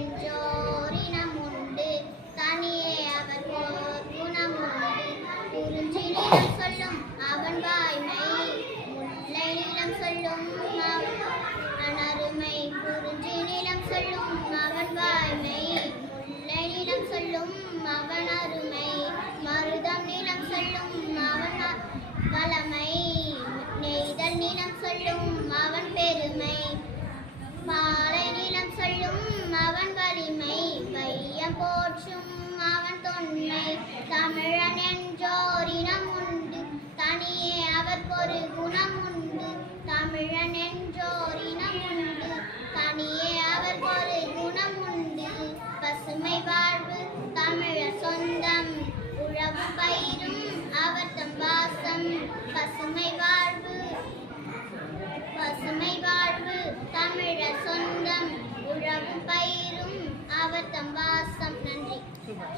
என்றோரினமுண்டு தனியே அவர் குணமுண்டு. குறிஞ்சிட Vancouver. So